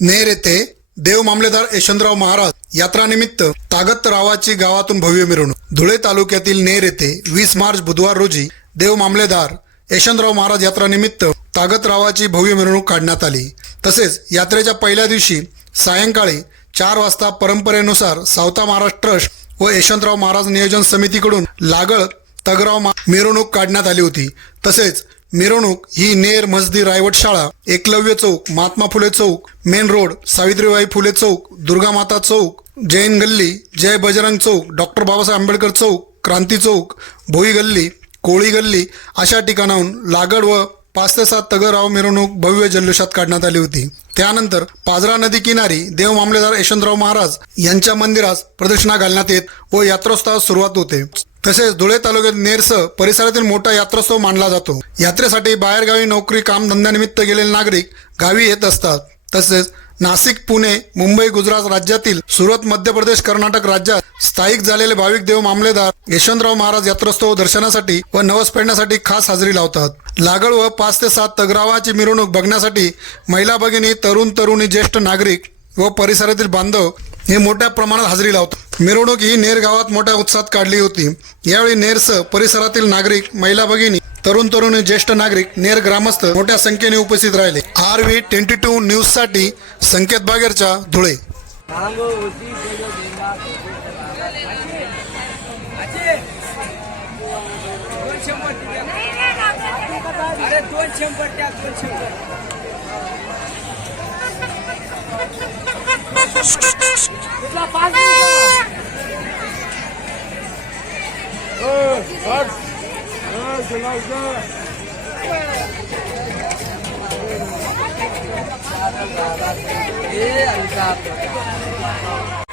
नेर येथे देव मामलेदार यशवंतराव महाराज यात्रानिमित्त तागत रावाची गावातून भव्य मिरवणूक. धुळे तालुक्यातील नेर येथे वीस मार्च बुधवार रोजी देव मामलेदार यशवंतराव महाराज यात्रानिमित्त तागत रावाची भव्य मिरवणूक काढण्यात आली. तसेच यात्रेच्या पहिल्या दिवशी सायंकाळी चार वाजता परंपरेनुसार सावता महाराज ट्रस्ट व यशवंतराव महाराज नियोजन समितीकडून लागळ तगराव मिरवणूक काढण्यात आली होती. तसेच मिरवणूक ही नेर मसदी रायवट शाळा एकलव्य चौक महात्मा फुले चौक मेन रोड सावित्रीबाई फुले चौक दुर्गामाता चौक जैन गल्ली जय बजरंग चौक डॉक्टर बाबासाहेब आंबेडकर चौक क्रांती चौक भोई गल्ली कोळी गल्ली अशा ठिकाणाहून लागड व पाच ते सात तगरराव मिरवणूक भव्य जल्लोषात काढण्यात आली होती. त्यानंतर पाजरा नदी किनारी देव मामलेदार यशवंतराव महाराज यांच्या मंदिरास प्रदक्षिणा घालण्यात येत व यात्रोत्सवास सुरुवात होते. तसेच धुळे तालुक्यात नेरस परिसरातील मोठा यात्रोत्सव मानला जातो. यात्रेसाठी बाहेरगावी नोकरी कामधंद्यानिमित्त गेलेले नागरिक गावी येत असतात. तसेच नाशिक पुणे मुंबई गुजरात राज्यातील सुरत मध्य प्रदेश कर्नाटक राज्यात स्थायिक झालेले भाविक देव मामलेदार यशवंतराव महाराज यात्रोत्सव दर्शनासाठी व नवस पेडण्यासाठी खास हजेरी लावतात. लागळ व पाच ते सात तगरावाची मिरवणूक बघण्यासाठी महिला भगिनी तरुण तरुणी ज्येष्ठ नागरिक व परिसरातील बांधव हे मोठ्या प्रमाणात हजेरी लावतात. मिरवणूक ही नेर गावात मोठ्या उत्साहात काढली होती. यावेळी नेरसह परिसरातील नागरिक महिला भगिनी तरुण तरुणी ज्येष्ठ नागरिक नेर ग्रामस्थ मोठ्या संख्येने उपस्थित राहिले. आर व्ही ट्वेंटी टू न्यूजसाठी संकेत बागेरच्या धुळे. अरे दोन शंभर त्या दोन शंभर. कुठला पाच ए, अरे बाप.